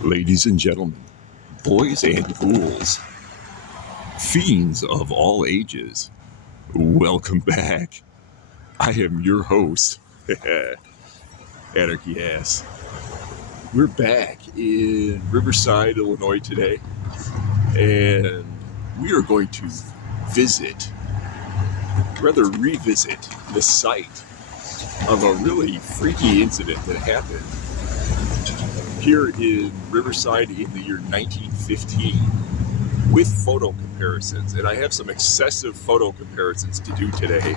Ladies and gentlemen, boys and ghouls, fiends of all ages, welcome back. I am your host, Anarchy Ass. We're back in Riverside, Illinois today, and we are going to revisit the site of a really freaky incident that happened here in Riverside in the year 1915 with photo comparisons. And I have some excessive photo comparisons to do today,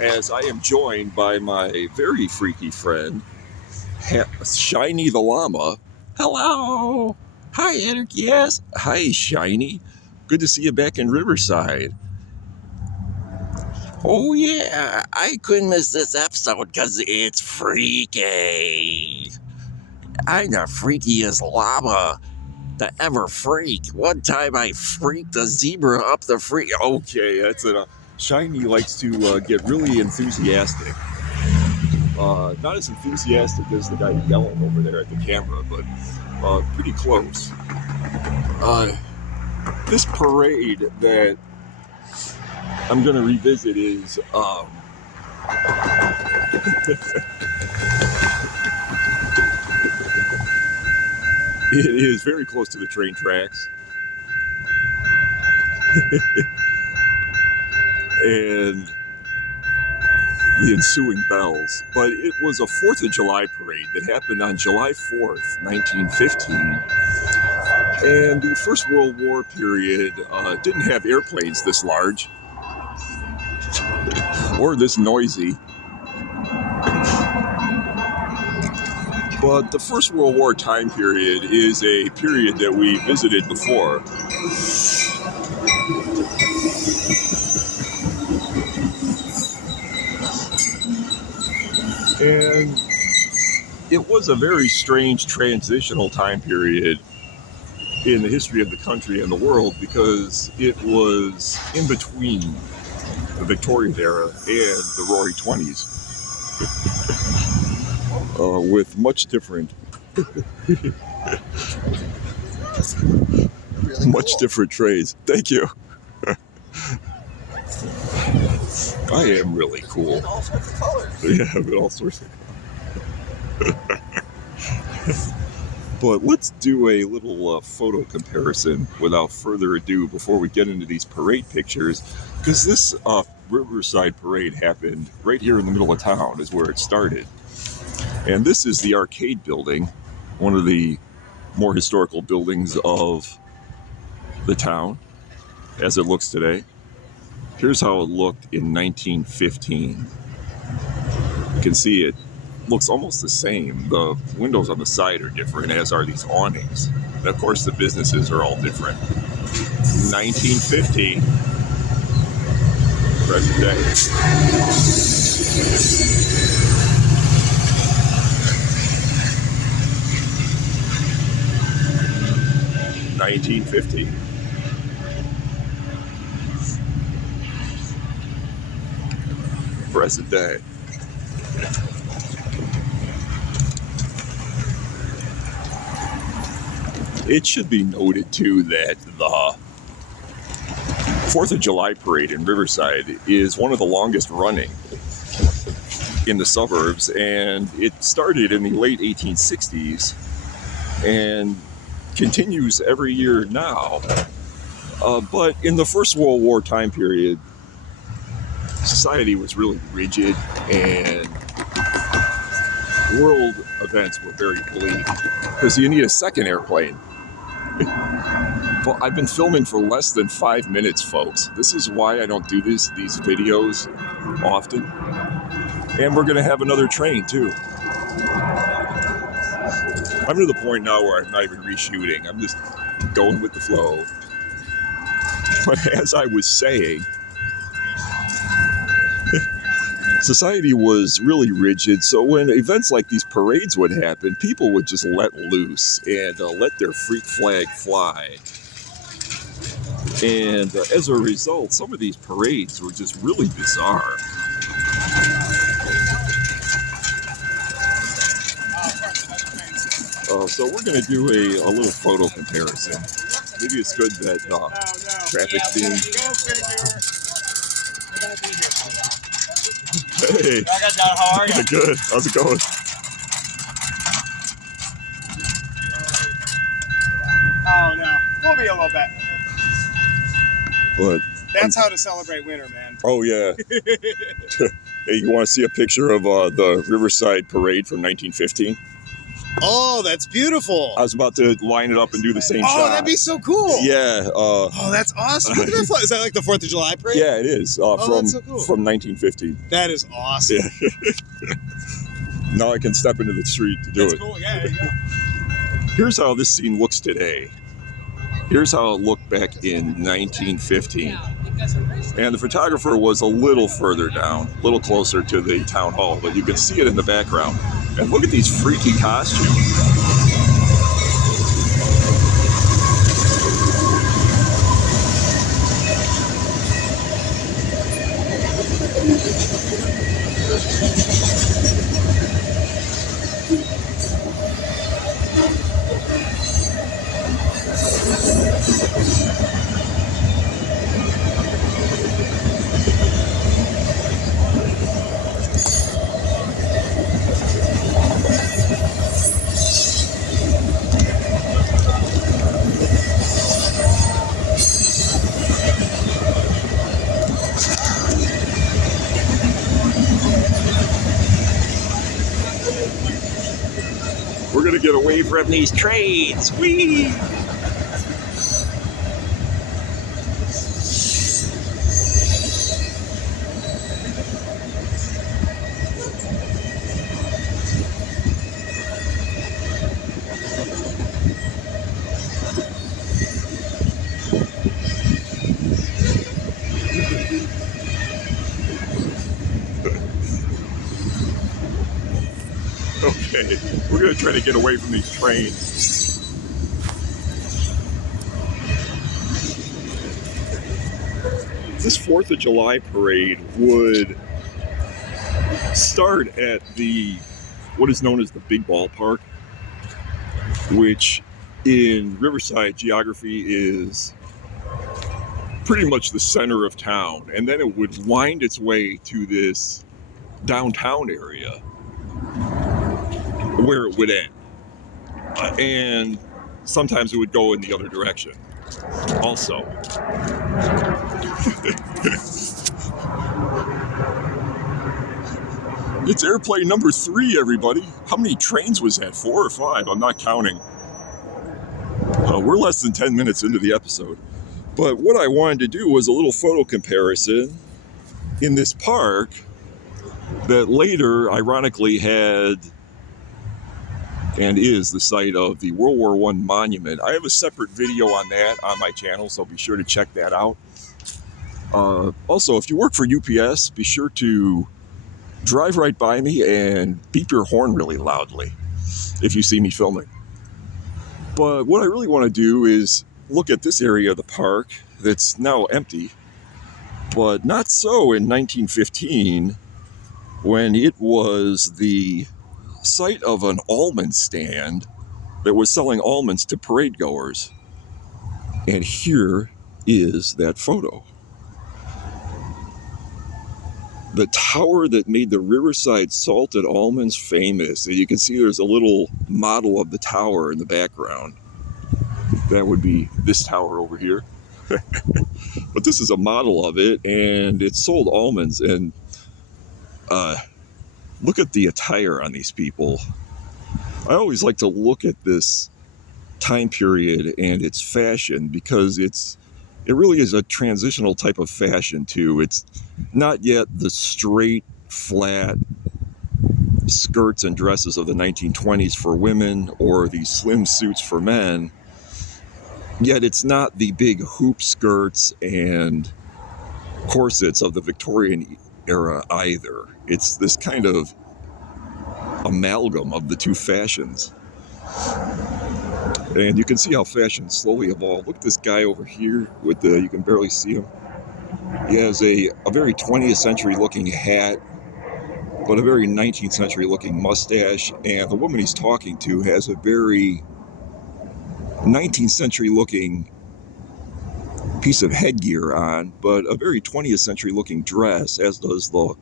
as I am joined by my very freaky friend, Shiny the Llama. Hello! Hi, Anarchy. Yes. Hi, Shiny. Good to see you back in Riverside. Oh yeah, I couldn't miss this episode because it's freaky. I'm the freakiest llama to ever freak. One time I freaked a zebra up the freak. Okay, that's enough. Shiny likes to get really enthusiastic. Not as enthusiastic as the guy yelling over there at the camera, but pretty close. This parade that I'm going to revisit is it is very close to the train tracks. And the ensuing bells. But it was a 4th of July parade that happened on July 4th, 1915. And the First World War period didn't have airplanes this large or this noisy. But the First World War time period is a period that we visited before. And it was a very strange transitional time period in the history of the country and the world, because it was in between the Victorian era and the Roaring 20s, with much different different trades. Thank you. I am really cool. In all sorts of colors. Yeah, with all sorts of. But let's do a little photo comparison without further ado before we get into these parade pictures, because this Riverside parade happened right here in the middle of town is where it started. And this is the arcade building, one of the more historical buildings of the town as it looks today. Here's how it looked in 1915. You can see it looks almost the same. The windows on the side are different, as are these awnings. And of course, the businesses are all different. 1950, present day. 1950. Present day. It should be noted too that the 4th of July parade in Riverside is one of the longest running in the suburbs, and it started in the late 1860s and continues every year now. But in the First World War time period, society was really rigid and world events were very bleak because you need a second airplane. Well, I've been filming for less than 5 minutes, folks. This is why I don't do these videos often. And we're going to have another train, too. I'm to the point now where I'm not even reshooting. I'm just going with the flow. But as I was saying, society was really rigid, so when events like these parades would happen, people would just let loose and let their freak flag fly. And as a result, some of these parades were just really bizarre. So we're going to do a little photo comparison. Maybe it's good that traffic's being... Hey, how are you? good. How's it going? Oh no, we'll be a little bit. But That's how to celebrate winter, man. oh yeah. Hey, you want to see a picture of the Riverside Parade from 1915? Oh, that's beautiful. I was about to line it up and do the same shot. Oh, that'd be so cool. Yeah. Oh, that's awesome. Look at that flag. Is that like the 4th of July parade? Yeah, it is. That's so cool. From 1915. That is awesome. Yeah. Now I can step into the street to do That's it. cool. Yeah, there you go. Here's how this scene looks today. Here's how it looked back in 1915. And the photographer was a little further down, a little closer to the town hall, but you can see it in the background. And look at these freaky costumes. We're gonna get away from these trains. Whee! Okay, we're gonna try to get away from these trains. This 4th of July parade would start at what is known as the Big Ballpark, which in Riverside geography is pretty much the center of town, and then it would wind its way to this downtown area where it would end. And sometimes it would go in the other direction also. It's airplane number 3, everybody. How many trains was that? 4 or 5? I'm not counting. We're less than 10 minutes into the episode. But what I wanted to do was a little photo comparison in this park that later, ironically, had and is the site of the World War I monument. I have a separate video on that on my channel, so be sure to check that out. Also, if you work for UPS, be sure to drive right by me and beep your horn really loudly if you see me filming. But what I really want to do is look at this area of the park that's now empty, but not so in 1915 when it was the site of an almond stand that was selling almonds to parade goers. And here is that photo. The tower that made the Riverside salted almonds famous. And you can see there's a little model of the tower in the background. That would be this tower over here. But this is a model of it, and it sold almonds. And look at the attire on these people. I always like to look at this time period and its fashion because it really is a transitional type of fashion too. It's not yet the straight, flat skirts and dresses of the 1920s for women or the slim suits for men. Yet it's not the big hoop skirts and corsets of the Victorian era either. It's this kind of amalgam of the two fashions. And you can see how fashion slowly evolved. Look at this guy over here with you can barely see him. He has a very 20th century looking hat but a very 19th century looking mustache. And the woman he's talking to has a very 19th century looking piece of headgear on, but a very 20th century looking dress, as does the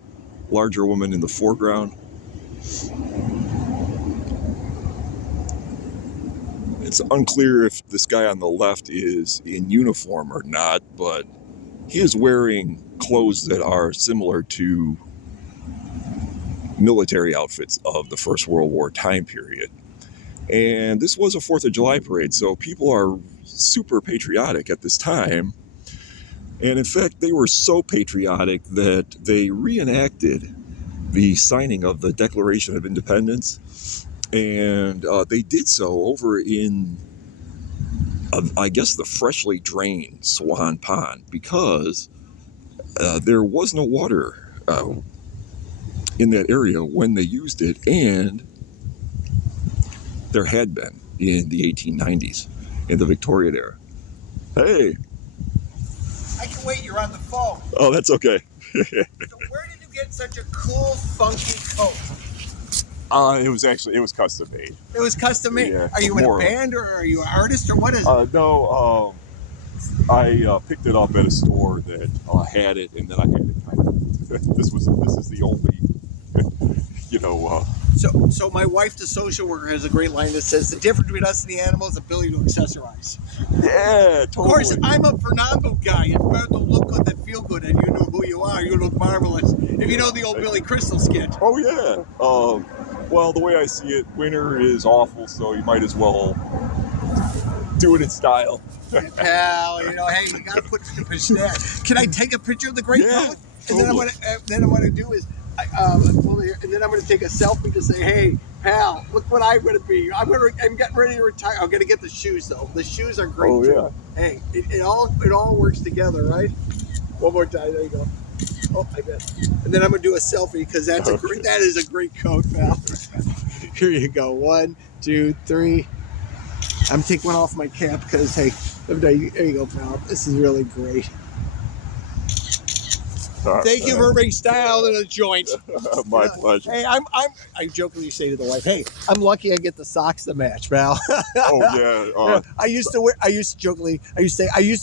larger woman in the foreground. It's unclear if this guy on the left is in uniform or not, but he is wearing clothes that are similar to military outfits of the First World War time period. And this was a 4th of July parade, so people are super patriotic at this time. And in fact, they were so patriotic that they reenacted the signing of the Declaration of Independence. And they did so over in, I guess, the freshly drained Swan Pond, because there was no water in that area when they used it, and there had been in the 1890s, in the Victorian era. Hey. I can wait, you're on the phone. Oh, that's okay. So where did you get such a cool, funky coat? It was custom made. It was custom made. Yeah, Are you in a more. band or are you an artist or what is it? No, I picked it up at a store that had it, and then I had to kind of. This is the only, So my wife, the social worker, has a great line that says, the difference between us and the animals is the ability to accessorize. Yeah, totally. Of course, I'm a Fernando guy. It's better to look good than feel good, and you know who you are. You look marvelous. If you know the old Billy Crystal skit. Oh, yeah. Well, the way I see it, winter is awful, so you might as well do it in style. Pal, hey, you gotta put the pistache. Can I take a picture of the great Yeah, coat? And then I'm gonna do is, and then I'm gonna take a selfie to say, hey, pal, look what I'm gonna be. I'm getting ready to retire. I'm gonna get the shoes though. The shoes are great. Oh, too. yeah. Hey, it all works together, right? One more time. There you go. Oh, I bet. And then I'm gonna do a selfie because that is a great coat, pal. Here you go. 1, 2, 3. I'm taking one off my cap because hey, there you go, pal. This is really great. Thank you for bringing style to the joint. My pleasure. Hey, I jokingly say to the wife, hey, I'm lucky I get the socks to match, pal. Oh yeah. I used to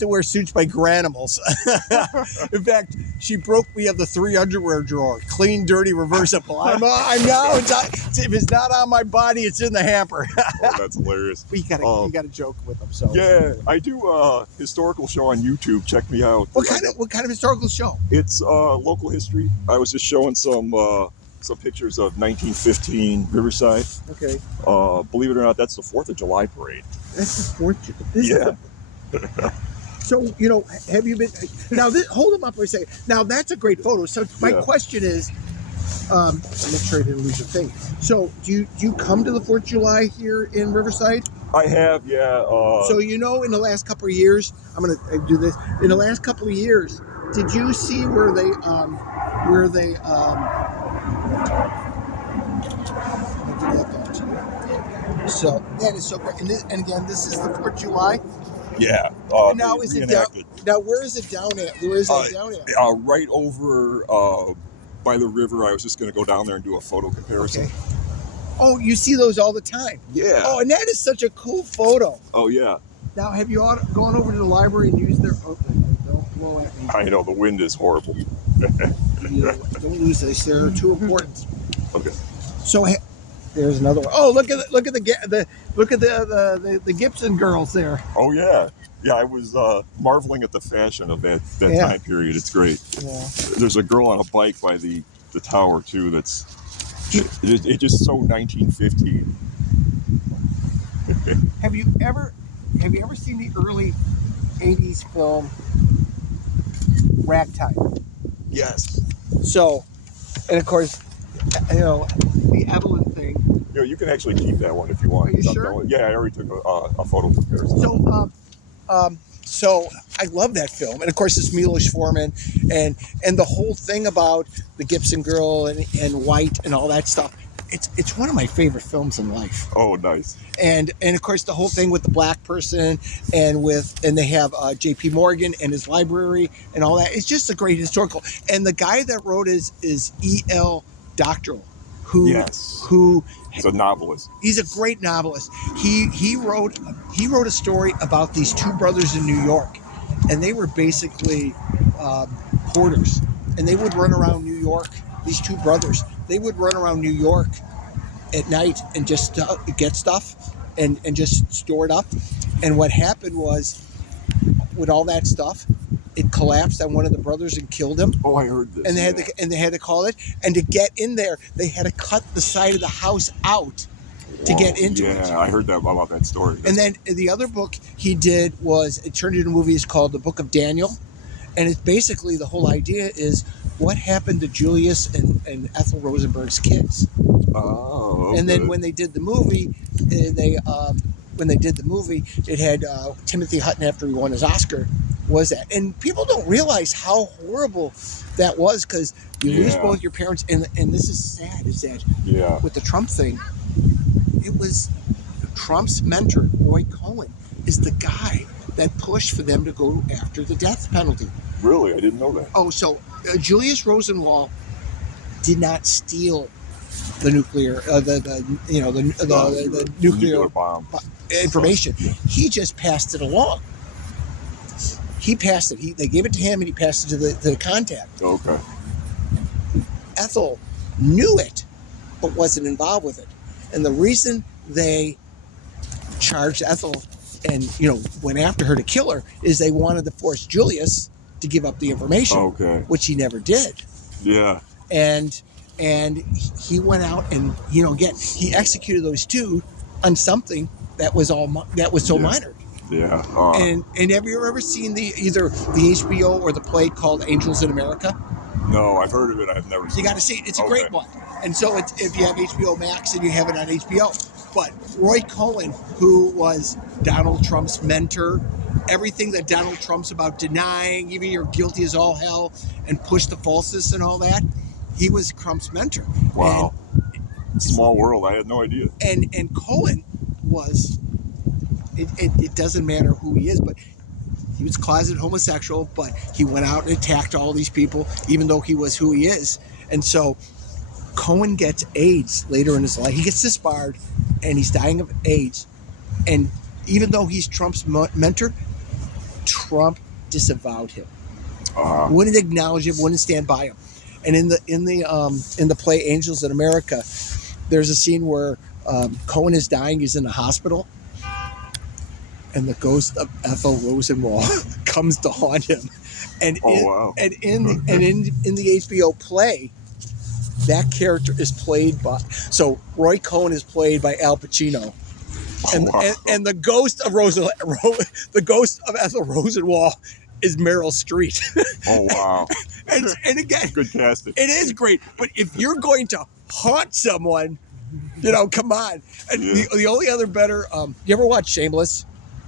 wear suits by Granimals. In fact, she broke me of the 3 underwear drawer, clean, dirty, reversible. I'm now. If it's not on my body, it's in the hamper. Oh, that's hilarious. But you gotta joke with them. So Yeah, I do a historical show on YouTube. Check me out. What kind of historical show? It's local history. I was just showing some pictures of 1915 Riverside. Okay. Believe it or not, that's the 4th of July parade. That's the 4th. Yeah. So, have you been now? Hold them up for a second. Now that's a great photo. So my question is, I'm not sure I didn't lose your thing. So do you come to the 4th of July here in Riverside? I have, yeah. So in the last couple of years, I'm gonna do this. In the last couple of years, did you see where they so that is so great. And again, this is the 4th of July. Yeah. Now is it down? Now where is it down at? Where is it down at? Right over by the river. I was just going to go down there and do a photo comparison. Okay. Oh, you see those all the time. Yeah. Oh, and that is such a cool photo. Oh yeah. Now, have you gone over to the library and used their? Oh, don't blow at me. I know the wind is horrible. Don't lose this. They're too important. Okay. So there's another one. Oh, look at the Gibson girls there. Oh yeah. Yeah, I was marveling at the fashion of that time period. It's great. Yeah. There's a girl on a bike by the tower too. That's it's just so 1915. Have you ever seen the early 80s film Ragtime? Yes. So, and of course, the Evelyn thing. You can actually keep that one if you want. Are you sure? Yeah, I already took a photo comparison. So I love that film, and of course it's Milos Forman, and the whole thing about the Gibson girl and White and all that stuff. It's one of my favorite films in life. Oh, nice. And of course the whole thing with the black person and they have J.P. Morgan and his library and all that. It's just a great historical. And the guy that wrote is E.L. Doctorow, who Yes. who He's a novelist. he's a great novelist. He wrote a story about these two brothers in New York, and they were basically porters, and they would run around New York. These two brothers, they would run around New York at night and just get stuff and just store it up. And what happened was, with all that stuff, it collapsed on one of the brothers and killed him. Oh, I heard this. And they had to call it. And to get in there, they had to cut the side of the house out to get into it. Yeah, I heard that about that story. And then the other book he did was, it turned into a movie. It's called The Book of Daniel, and it's basically, the whole idea is what happened to Julius and Ethel Rosenberg's kids. Oh, okay. And then when they did the movie, it had Timothy Hutton, after he won his Oscar, was that. And people don't realize how horrible that was, because you lose both your parents. And this is sad, is that with the Trump thing, it was Trump's mentor, Roy Cohen, is the guy that pushed for them to go after the death penalty. Really? I didn't know that. Oh, so Julius Rosenwald did not steal the nuclear, the nuclear bomb information. He just passed it along. He passed it. They gave it to him, and he passed it to the contact. Okay. Ethel knew it, but wasn't involved with it. And the reason they charged Ethel and went after her to kill her is they wanted to force Julius to give up the information, which he never did. Yeah. And he went out and again, he executed those two on something that was so minor. Yeah. And have you ever seen either the HBO or the play called Angels in America? No, I've heard of it. I've never seen it. You got to see it. It's a great one. And so if you have HBO Max and you have it on HBO. But Roy Cohen, who was Donald Trump's mentor, everything that Donald Trump's about denying, even you're guilty as all hell, and push the falseness and all that, he was Trump's mentor. Wow. Small world. I had no idea. And Cohen was, it doesn't matter who he is, but he was closeted homosexual, but he went out and attacked all these people, even though he was who he is. And so Cohen gets AIDS later in his life. He gets disbarred, and he's dying of AIDS. And even though he's Trump's mentor, Trump disavowed him. Wouldn't acknowledge him, wouldn't stand by him. And in the play Angels in America, there's a scene where Cohen is dying. He's in the hospital, and the ghost of Ethel Rosenwald comes to haunt him. And in the HBO play, that character is played by, so Roy Cohen is played by Al Pacino, and the ghost of Ethel Rosenwald is Meryl Streep. Oh wow! and again, good casting. It is great, but if you're going to haunt someone, come on. And the only other better, you ever watch Shameless?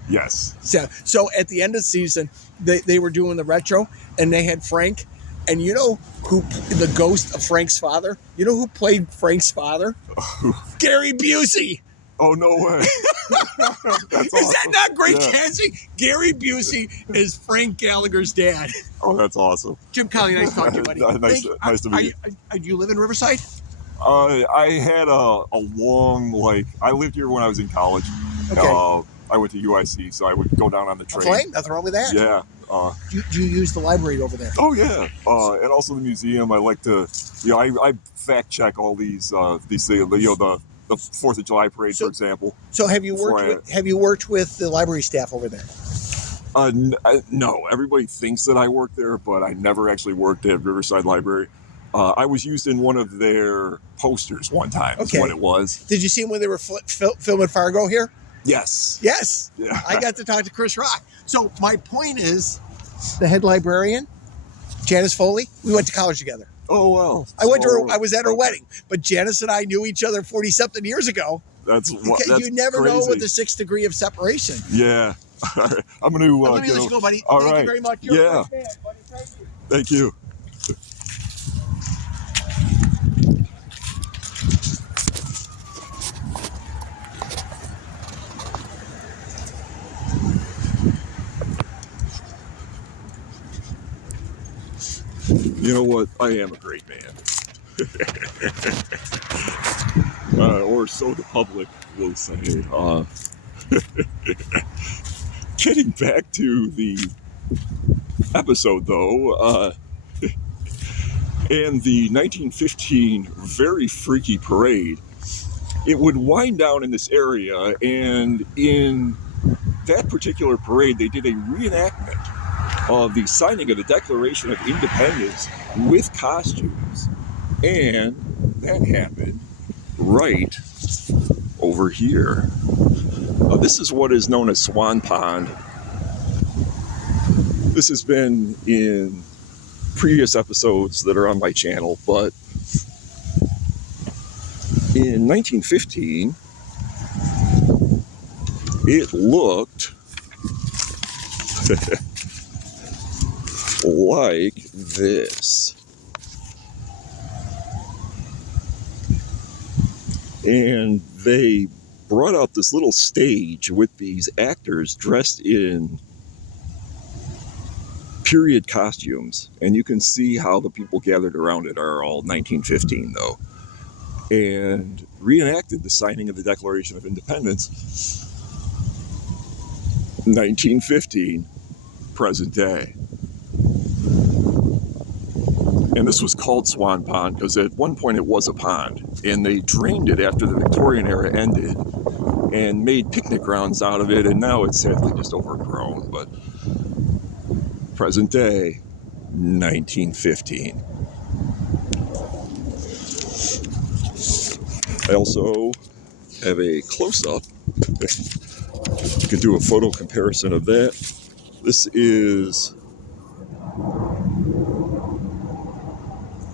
Yes. So at the end of the season, they were doing the retro, and they had Frank, and who the ghost of Frank's father? You know who played Frank's father? Gary Busey. Oh, no way. That's awesome. Is that not great casting? Gary Busey is Frank Gallagher's dad. Oh, that's awesome. Jim Colley, nice talking to you, buddy. Nice to meet you. Do you live in Riverside? I had a long, I lived here when I was in college. Okay. I went to UIC, so I would go down on the train. Fine, nothing wrong with that. Yeah. Do you use the library over there? Oh yeah, and also the museum. I like to, I fact check all these things. The 4th of July parade, for example. So have you worked with the library staff over there? No, everybody thinks that I work there, but I never actually worked at Riverside Library. I was used in one of their posters one time. Okay. Is what it was. Did you see them when they were filming Fargo here? Yes. Yes. Yeah. I got to talk to Chris Rock. So my point is, the head librarian, Janice Foley, we went to college together. Oh well. I was at her wedding, but Janice and I knew each other 40-something years ago. That's you never crazy. know with the 6th degree of separation. Yeah. I'm going to. Let me let you go, buddy. All Thank right. you very much. You're yeah. a great man, buddy. Thank you. You know what? I am a great man. Or so the public will say. Getting back to the episode, though, and the 1915 very freaky parade, it would wind down in this area, and in that particular parade, they did a reenactment of the signing of the Declaration of Independence with costumes, and that happened right over here. This is what is known as Swan Pond. This has been in previous episodes that are on my channel, but in 1915, it looked like this. And they brought out this little stage with these actors dressed in period costumes, and you can see how the people gathered around it are all 1915 though, and reenacted the signing of the Declaration of Independence, 1915, present day. And this was called Swan Pond because at one point it was a pond, and they drained it after the Victorian era ended and made picnic grounds out of it, and now it's sadly just overgrown. But present day, 1915. I also have a close-up. You can do a photo comparison of that. This is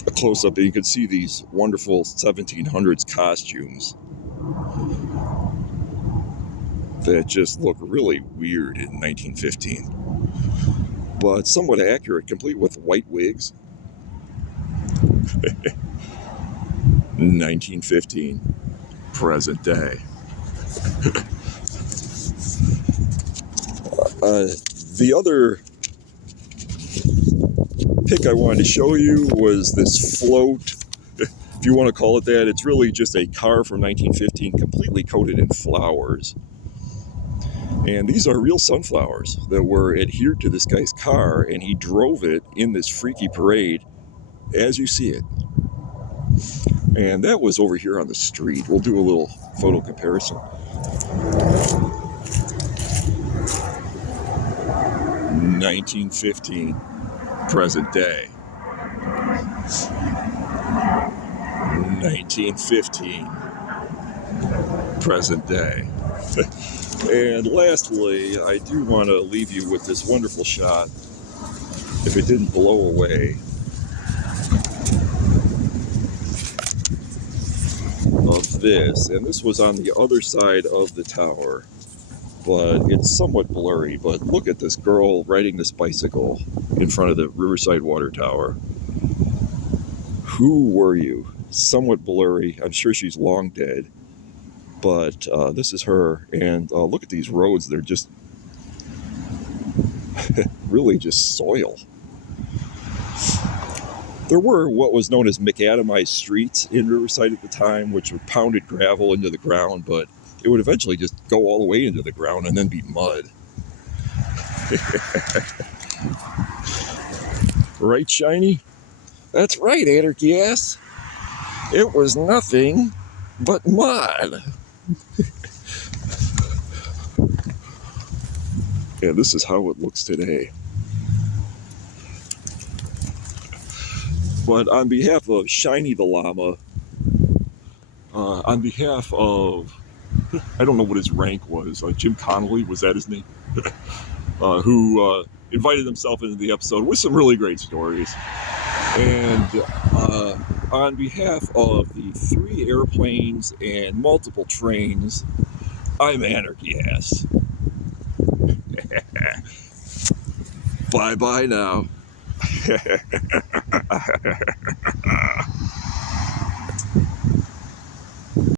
a close-up, and you can see these wonderful 1700s costumes that just look really weird in 1915. But somewhat accurate, complete with white wigs. 1915, present day. The other pic I wanted to show you was this float, if you want to call it that. It's really just a car from 1915 completely coated in flowers. And these are real sunflowers that were adhered to this guy's car, and he drove it in this freaky parade as you see it. And that was over here on the street. We'll do a little photo comparison. 1915, present day. 1915, present day. And lastly, I do want to leave you with this wonderful shot, if it didn't blow away, of this. And this was on the other side of the tower, but it's somewhat blurry. But look at this girl riding this bicycle in front of the Riverside Water Tower. Who were you? Somewhat blurry. I'm sure she's long dead. But this is her, and look at these roads. They're just really just soil. There were what was known as macadamized streets in Riverside at the time, which were pounded gravel into the ground, but it would eventually just go all the way into the ground and then be mud. Right, Shiny? That's right, Anarchy ass. It was nothing but mud. And this is how it looks today. But on behalf of Shiny the Llama, on behalf of, I don't know what his rank was, Jim Connolly, was that his name? Who invited himself into the episode with some really great stories. And on behalf of the 3 airplanes and multiple trains, I'm Anarchy Ass. Bye-bye now.